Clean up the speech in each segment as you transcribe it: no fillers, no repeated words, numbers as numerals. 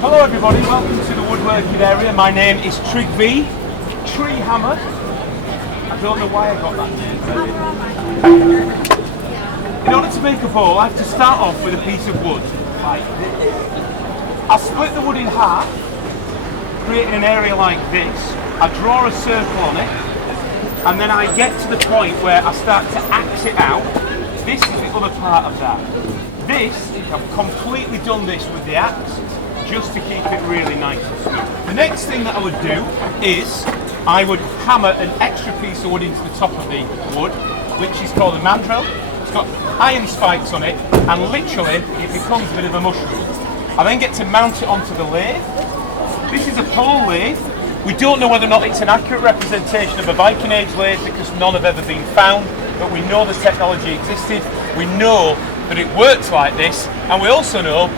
Hello everybody, welcome to the woodworking area. My name is Trig V, Tree Hammer. I don't know why I got that name. In order to make a bowl, I have to start off with a piece of wood, like this. I split the wood in half, creating an area like this. I draw a circle on it, and then I get to the point where I start to axe it out. This is the other part of that. I've completely done this with the axe, just to keep it really nice and smooth. The next thing that I would do is, I would hammer an extra piece of wood into the top of the wood, which is called a mandrel. It's got iron spikes on it, and literally, it becomes a bit of a mushroom. I then get to mount it onto the lathe. This is a pole lathe. We don't know whether or not it's an accurate representation of a Viking Age lathe because none have ever been found, but we know the technology existed. We know that it works like this, and we also know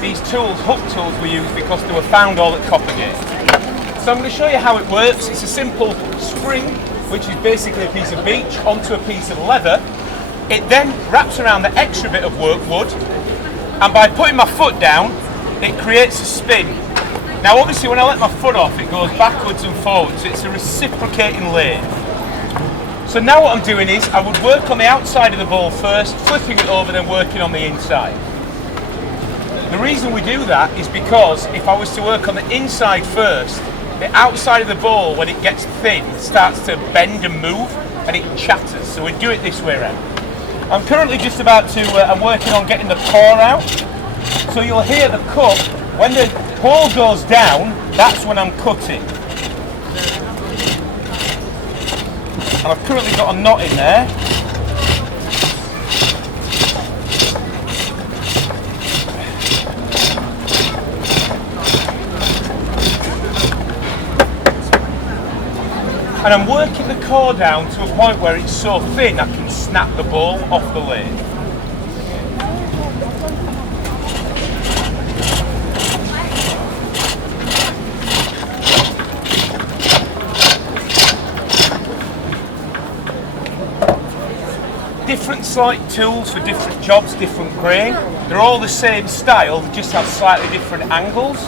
these tools, hook tools, were used because they were found all at Coppergate. So I'm going to show you how it works. It's a simple spring, which is basically a piece of beech onto a piece of leather. It then wraps around the extra bit of wood, and by putting my foot down, it creates a spin. Now obviously when I let my foot off, it goes backwards and forwards. It's a reciprocating lathe. So now what I'm doing is, I would work on the outside of the bowl first, flipping it over, then working on the inside. The reason we do that is because if I was to work on the inside first, the outside of the bowl, when it gets thin, starts to bend and move, and it chatters. So we do it this way around. I'm currently just about to, I'm working on getting the core out. So you'll hear the cut. When the hole goes down, that's when I'm cutting. And I've currently got a knot in there. And I'm working the core down to a point where it's so thin I can snap the bowl off the lathe. Different slight tools for different jobs, different grain. They're all the same style, they just have slightly different angles.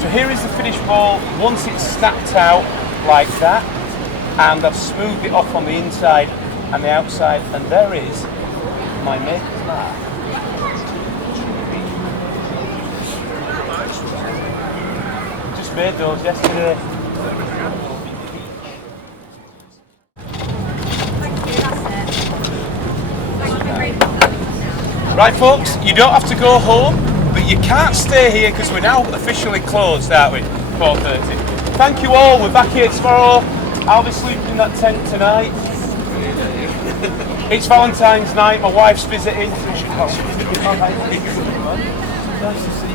So here is the finished bowl once it's snapped out like that, and I've smoothed it off on the inside and the outside, and there is my maker's mark. Just made those yesterday. Right folks, you don't have to go home, but you can't stay here because we're now officially closed, aren't we? 4:30. Thank you all, we're back here tomorrow. I'll be sleeping in that tent tonight. It's Valentine's night, my wife's visiting. Nice to see you.